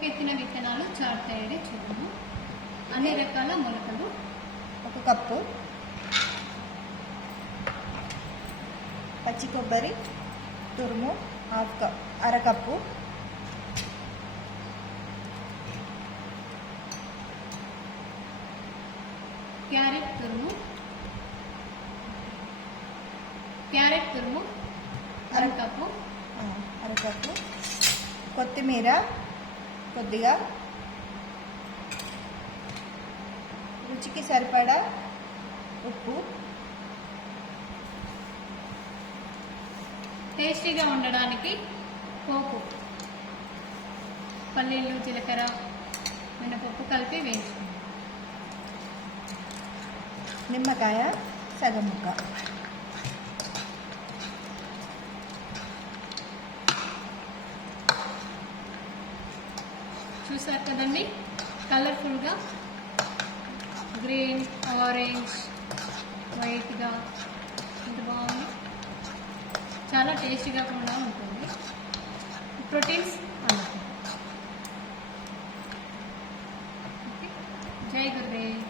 మొలకెత్తిన విత్తనాలు చారు తయారీ చూడము. అన్ని రకాల మొలకలు. ఒక కప్పు. పచ్చి కొబ్బరి. తురుము. Half cup. అరకప్పు క్యారెట్ తురుము. క్యారెట్ తురుము. అరకప్పు అరకప్పు కొత్తిమీర. కొద్దిగా రుచికి సరిపడా ఉప్పు. టేస్టీగా ఉండడానికి పోపు పల్లీలు జీలకర్ర మినపప్పు కలిపి వేయించుకుంటాం నిమ్మకాయ సగం ముక్క. చూసారు కదండి? కలర్ఫుల్గా. గ్రీన్ ఆరెంజ్ వైట్గా. ఎంత బాగుంది. చాలా టేస్టీగా కూడా ఉంటుంది. ప్రోటీన్స్ అన్నమాట. జై గురుదేవ్.